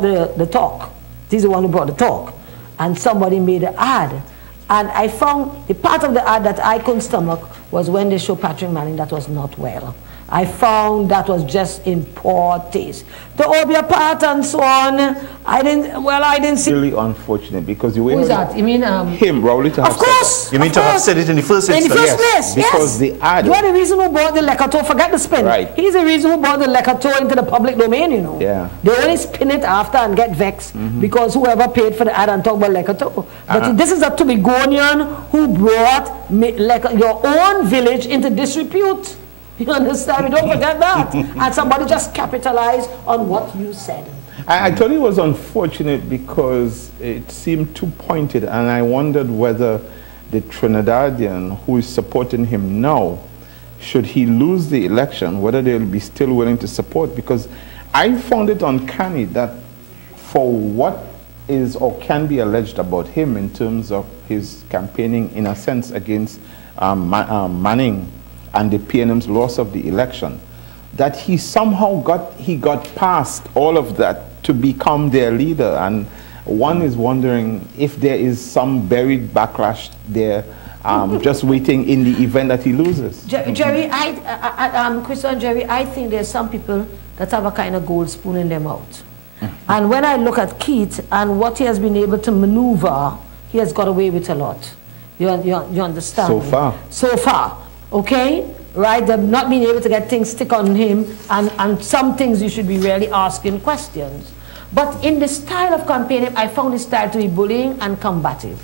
brought the talk. He's the one who brought the talk. And somebody made an ad. And I found the part of the ad that I couldn't stomach was when they showed Patrick Manning that was not well. I found that was just in poor taste. The Obia part and so on, I didn't see. Really unfortunate because the way. Who's that? You mean him, Rowley, to have of course. said you mean to have said it in the first instance? In the first place, because the ad. You are the reason who brought the Lekato. Forget the spin. Right. He's the reason who brought the Lekato into the public domain. You know. Yeah. They only spin it after and get vexed because whoever paid for the ad and talk about Lekato. But this is a Tobagonian who brought your own village into disrepute. You understand? We don't forget that. And somebody just capitalized on what you said. I thought it was unfortunate because it seemed too pointed, and I wondered whether the Trinidadian who is supporting him now, should he lose the election, whether they'll be still willing to support, because I found it uncanny that for what is or can be alleged about him in terms of his campaigning, in a sense, against Manning and the PNM's loss of the election, that he somehow got past all of that to become their leader. And one is wondering if there is some buried backlash there, just waiting in the event that he loses. Jerry, Crystal and Jerry, I think there's some people that have a kind of gold spoon in their mouth. And when I look at Keith and what he has been able to maneuver, he has got away with a lot. You understand? So far. So far. Okay? Right? They're not being able to get things stick on him, and some things you should be really asking questions. But in the style of campaigning, I found his style to be bullying and combative.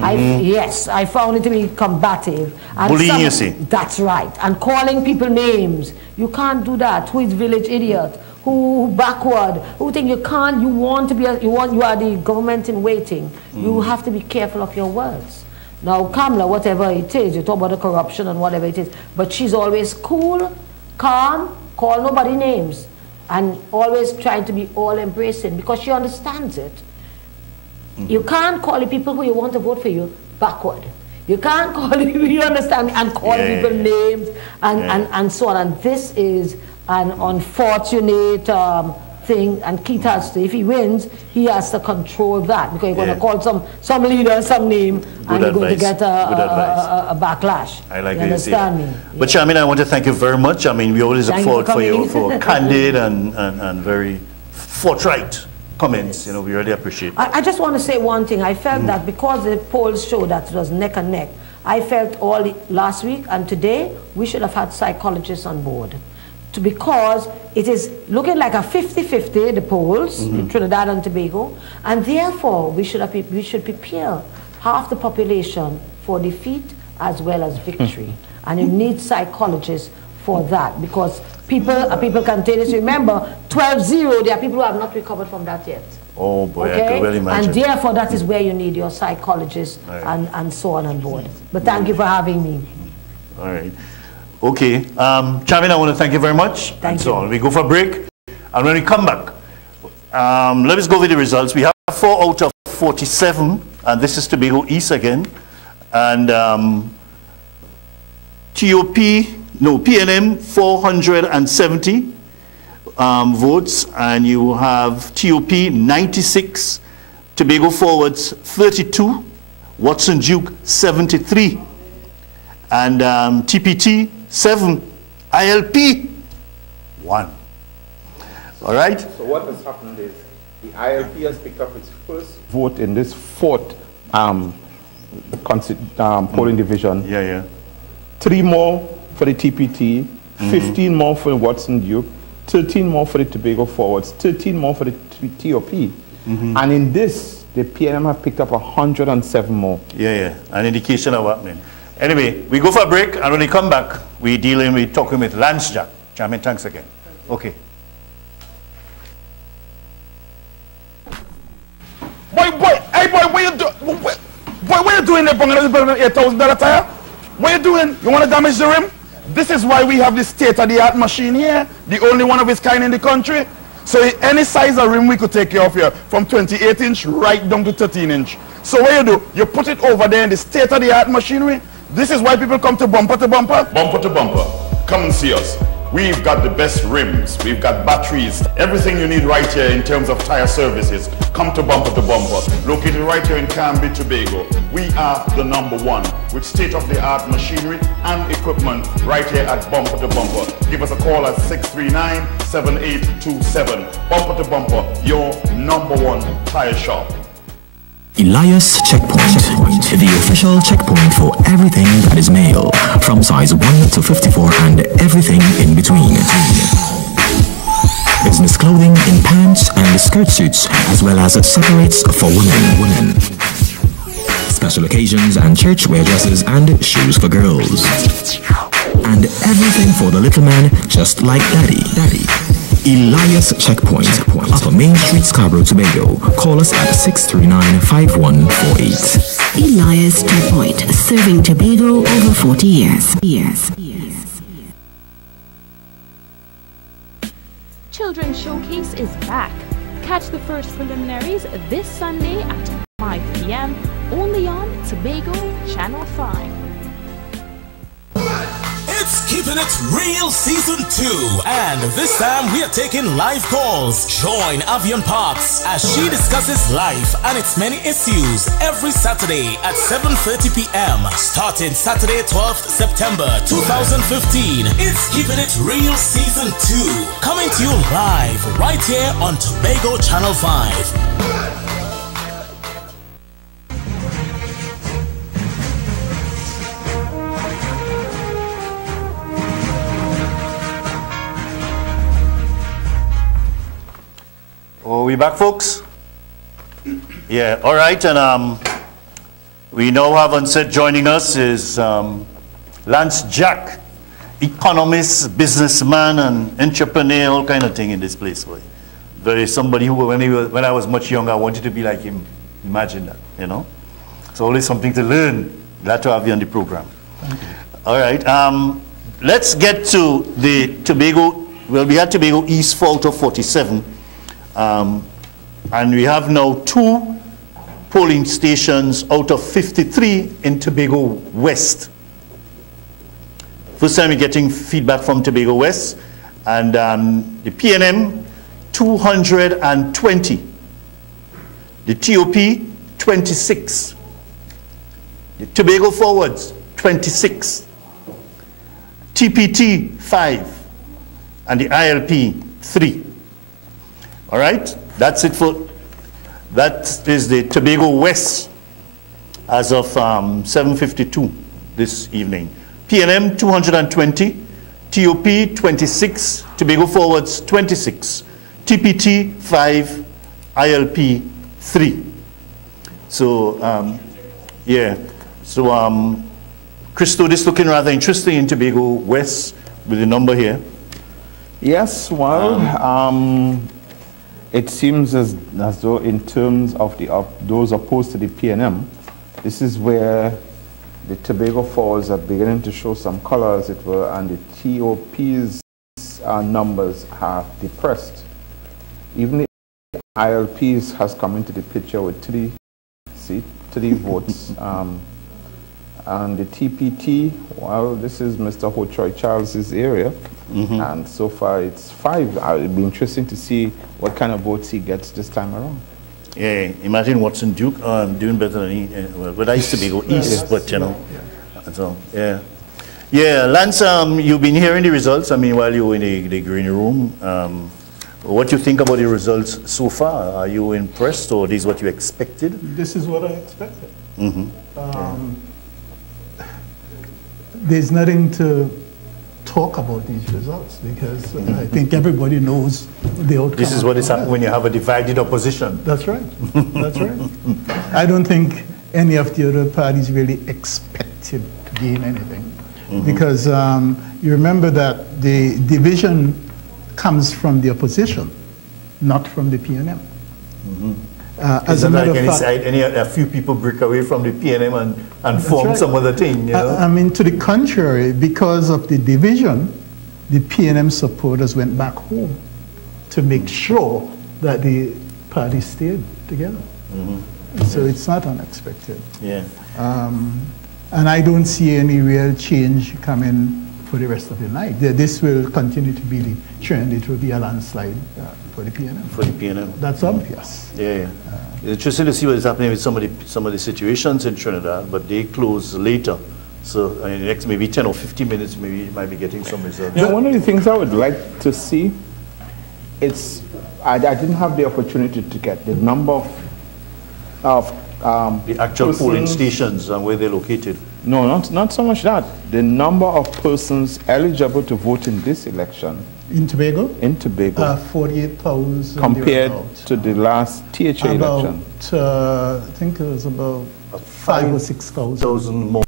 Yes, I found it to be combative. And bullying, you see? That's right. And calling people names. You can't do that. Who is village idiot? Who backward? Who think you can't? You want to be? You are the government in waiting. You have to be careful of your words. Now, Kamala, whatever it is, you talk about the corruption and whatever it is, but she's always cool, calm, call nobody names, and always trying to be all-embracing because she understands it. You can't call the people who you want to vote for you backward. You can't call people, you understand, and call people names and so on. And this is an unfortunate thing, and Keith has to, if he wins, he has to control that because you're going to call some leader some name and you're going to get a backlash. I like you understand me? But Charmaine, I want to thank you very much. I mean, we always look forward for candid and very forthright comments. You know, we really appreciate it. I just want to say one thing. I felt that because the polls showed that it was neck and neck, I felt last week and today we should have had psychologists on board. Because it is looking like a 50-50, the polls, in Trinidad and Tobago, and therefore we should prepare half the population for defeat as well as victory. And you need psychologists for that because people can tell us, remember, 12-0, there are people who have not recovered from that yet. Oh boy, I can really imagine. And therefore that is where you need your psychologists and so on board. But thank you for having me. All right. Okay, Charmaine, I want to thank you very much. Thank you. We go for a break, and when we come back, let us go with the results. We have 4 out of 47, and this is Tobago East again, and PNM 470 votes, and you have TOP 96, Tobago Forwards 32, Watson Duke 73, and TPT 7, ILP 1. All right? So what has happened is the ILP has picked up its first vote in this 4th polling division. Yeah, yeah. 3 more for the TPT, 15 more for the Watson Duke, 13 more for the Tobago Forwards, 13 more for the TOP. And in this, the PNM have picked up 107 more. Yeah, yeah. An indication of what, man. Anyway, we go for a break, and when we come back, we're talking with Lance Jack. Charmaine, thanks again. Okay. Boy, hey boy, what you doing? Boy, what you doing there, $8,000 tire? What you doing? You want to damage the rim? This is why we have this state-of-the-art machine here, the only one of its kind in the country. So any size of rim we could take care of here, from 28-inch right down to 13-inch. So what you do, you put it over there in the state-of-the-art machinery. This is why people come to Bumper to Bumper. Bumper to Bumper. Come and see us. We've got the best rims, we've got batteries, everything you need right here in terms of tire services. Come to Bumper to Bumper, located right here in Canby, Tobago. We are the #1 with state-of-the-art machinery and equipment right here at Bumper to Bumper. Give us a call at 639-7827. Bumper to Bumper, your #1 tire shop. Elias Checkpoint, the official checkpoint for everything that is male, from size 1 to 54 and everything in between. Business clothing in pants and skirt suits, as well as separates for women. Special occasions and church wear dresses and shoes for girls. And everything for the little man, just like daddy. Elias Checkpoint, Upper Main Street, Scarborough, Tobago. Call us at 639-5148. Elias Checkpoint, serving Tobago over 40 years. Children's Showcase is back. Catch the first preliminaries this Sunday at 5 p.m. only on Tobago Channel 5. It's Keeping It Real Season 2, and this time we are taking live calls. Join Avian Parks as she discusses life and its many issues every Saturday at 7:30 p.m. starting Saturday 12th September 2015. It's Keeping It Real Season 2, coming to you live right here on Tobago Channel 5. Are we back, folks? Yeah, all right, and we now have on set joining us is Lance Jack, economist, businessman, and entrepreneur, all kind of thing in this place. Boy. Very somebody who, when I was much younger, I wanted to be like him. Imagine that, you know? It's always something to learn. Glad to have you on the program. All right, let's get to the Tobago. Well, we had Tobago East for out of 47. And we have now 2 polling stations out of 53 in Tobago West. First time we're getting feedback from Tobago West, and the PNM 220, the TOP 26, the Tobago Forwards 26, TPT 5, and the ILP 3. All right, that is the Tobago West as of 7:52 this evening. PNM 220, TOP 26, Tobago Forwards 26, TPT 5, ILP 3. So, yeah, so Christo, this looking rather interesting in Tobago West with the number here. Yes, well, it seems as though in terms of those opposed to the PNM, this is where the Tobago Falls are beginning to show some color, as it were, and the TOP's numbers have depressed. Even the ILPs has come into the picture with 3 votes. And the TPT, well, this is Mr. Ho Choi Charles's area, and so far it's 5. It'll be interesting to see what kind of votes he gets this time around. Yeah, imagine Watson Duke doing better than he. Well, I used to be go east, but you know, so yeah, yeah. Lance, you've been hearing the results. I mean, while you were in the green room, what do you think about the results so far? Are you impressed, or is what you expected? This is what I expected. There's nothing to talk about these results because I think everybody knows the outcome. This is what is happening when you have a divided opposition. That's right. That's right. I don't think any of the other parties really expected to gain anything because you remember that the division comes from the opposition, not from the PNM. As a matter of fact, a few people break away from the PNM and form some other thing, you know? I mean, to the contrary, because of the division, the PNM supporters went back home to make sure that the party stayed together. So it's not unexpected. Yeah. And I don't see any real change coming for the rest of the night. This will continue to be the trend. It will be a landslide for the PNM. For the PNM. That's obvious. Yeah. It's interesting to see what is happening with some of the situations in Trinidad, but they close later. So in the next maybe 10 or 15 minutes, maybe you might be getting some results. You know, one of the things I would like to see, I didn't have the opportunity to get the number of the actual polling stations and where they're located. No, not so much that. The number of persons eligible to vote in this election. In Tobago? In Tobago. 48,000. Compared to the last THA election. I think it was about 5,000 or 6,000 more.